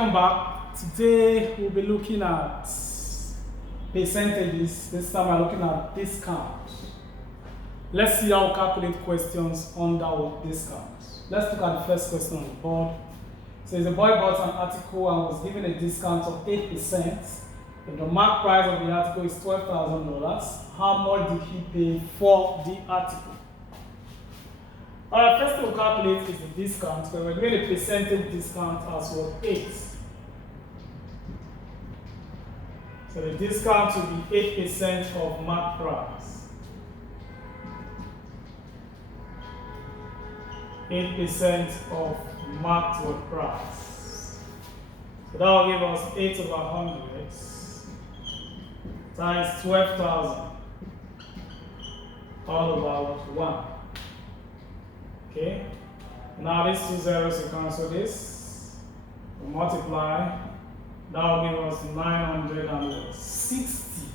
welcome back. Today we'll be looking at percentages. This time we're looking at discounts. Let's see how we calculate questions under what discounts. Let's look at the first question on the board. So a boy bought an article and was given a discount of 8%. If the mark price of the article is $12,000, how much did he pay for the article? Alright, first thing we'll calculate is the discount. So we're doing a percentage discount as what? 8. So the discount will be 8% of mark price. 8% of marked price. So that will give us 8 over 100 times 12,000 all over 1. Okay. Now these two zeros, you cancel this. We multiply. That will give us 960.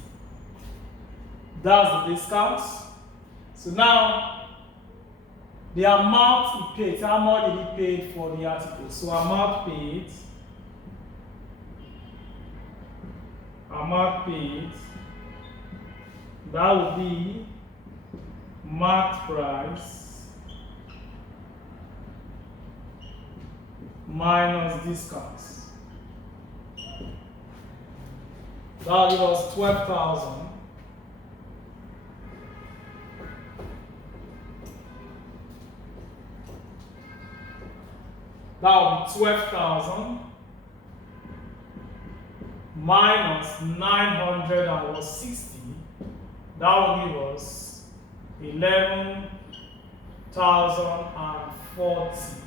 That's the discount. So now, the amount he paid, how much did he pay for the article? So amount paid, that will be marked price minus discounts. That will give us 12,000. That will be 12,000 minus 960. That will give us 11,040.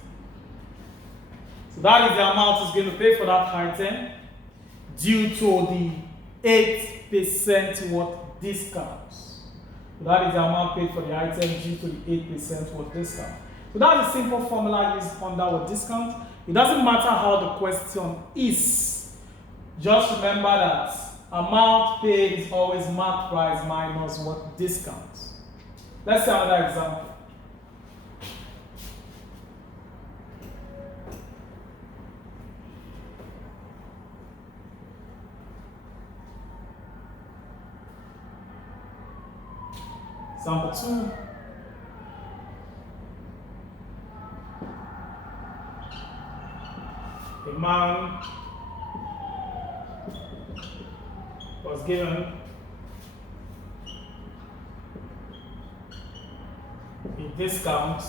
So that is the amount he's going to pay for that item due to the 8% worth discount. So that is the amount paid for the item due to the 8% worth discount. So that's a simple formula used under our discount. It doesn't matter how the question is. Just remember that amount paid is always marked price minus what discount. Let's see another example. Example 2. A man was given a discount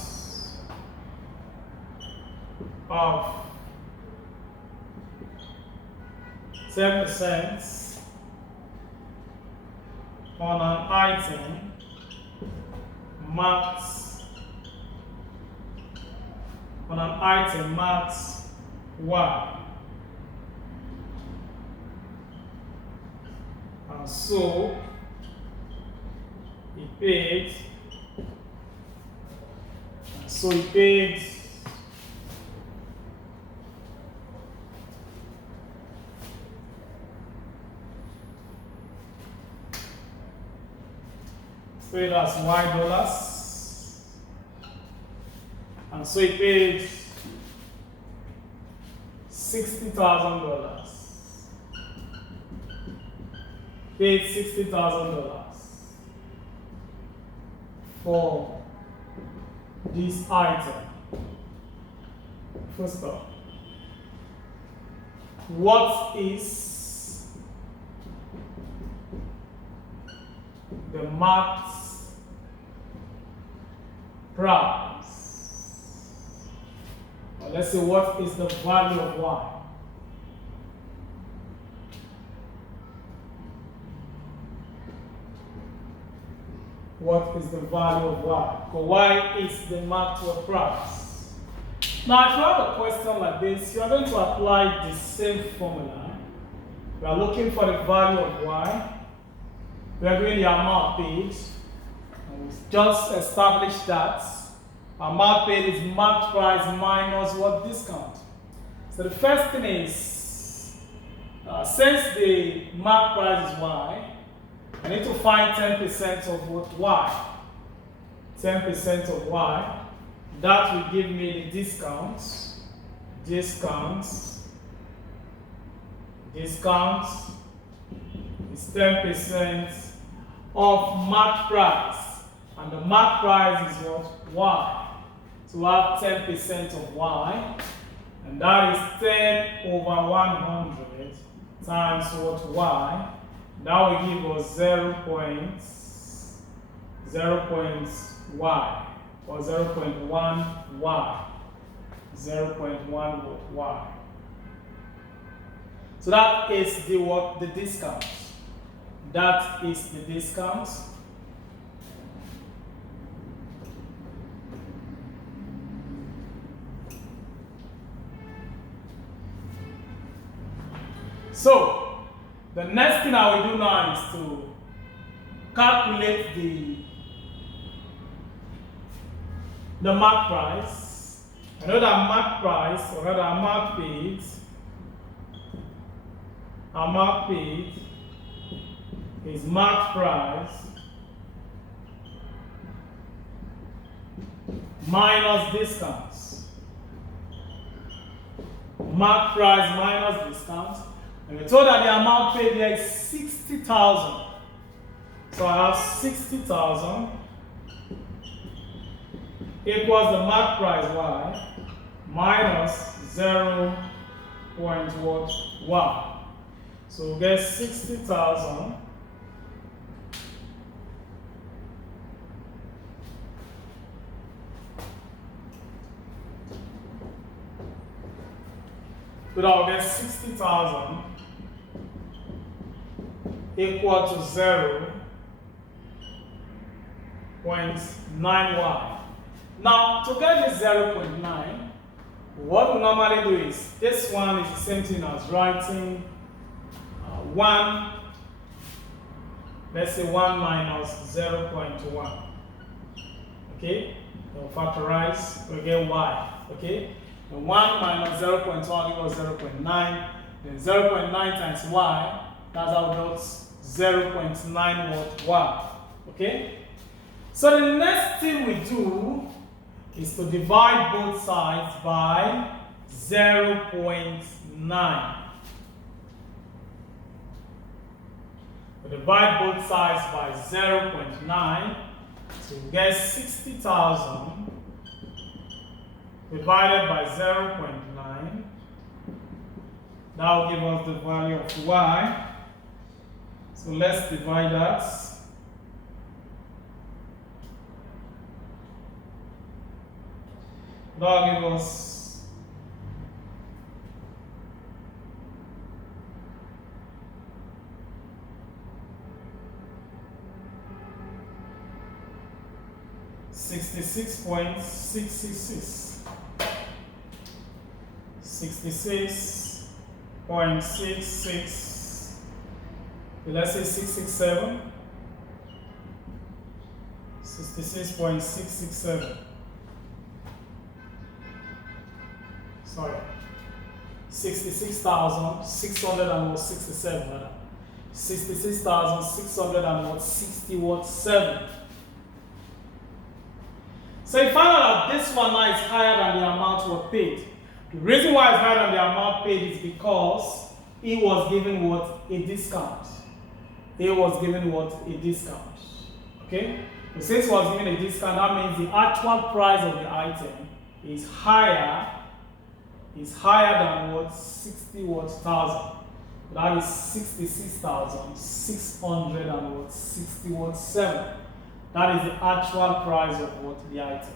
of 10% on an item marked Y. And so he paid. Paid as $Y, and so he paid $60,000. Paid $60,000 for this item. First off, what is the marked price? Or let's say, what is the value of Y? What is the value of Y? Because Y is the marked price. Now, if you have a question like this, you are going to apply the same formula. We are looking for the value of Y. We are doing the amount paid. And we just established that amount paid is marked price minus what discount. So the first thing is, since the marked price is Y, I need to find 10% of what Y. 10% of Y. That will give me the discounts discount is 10% of market price. And the market price is what? Y. So we have 10% of Y. And that is 10 over 100 times what? Y. That will give us 0.0 y or 0.1 y. 0.1 y. So that is the what? The discount. That is the discount. So the next thing I will do now is to calculate the mark price. I know that mark price, or rather mark paid is mark price minus discounts. Mark price minus discounts. And we're told that the amount paid here is 60,000. So I have 60,000 equals the mark price Y minus 0.1. So we get 60,000 so I'll get 60,000 equal to 0.9y. Now, to get this 0.9, what we normally do is, this one is the same thing as writing 1, let's say 1 minus 0.1. Okay? We'll factorize, we'll get y. Okay? And 1 minus 0.1 equals 0.9. Then 0.9 times y, that's how we got 0.9 what y. Okay? So the next thing we do is to divide both sides by 0.9. We divide both sides by 0.9. So we get 60,000 divided by 0.9. That will give us the value of y. So let's divide that. That will give us 66.666. 66.66. Let's say 667. 66.667. Sorry. 66,667. 66,667. So you find out that this one now is higher than the amount we paid. The reason why it's higher than the amount paid is because he was given what? A discount. He was given what? A discount. Okay? So since he was given a discount, that means the actual price of the item is higher than what? 60,000. That is 66,667. That is the actual price of what? The item.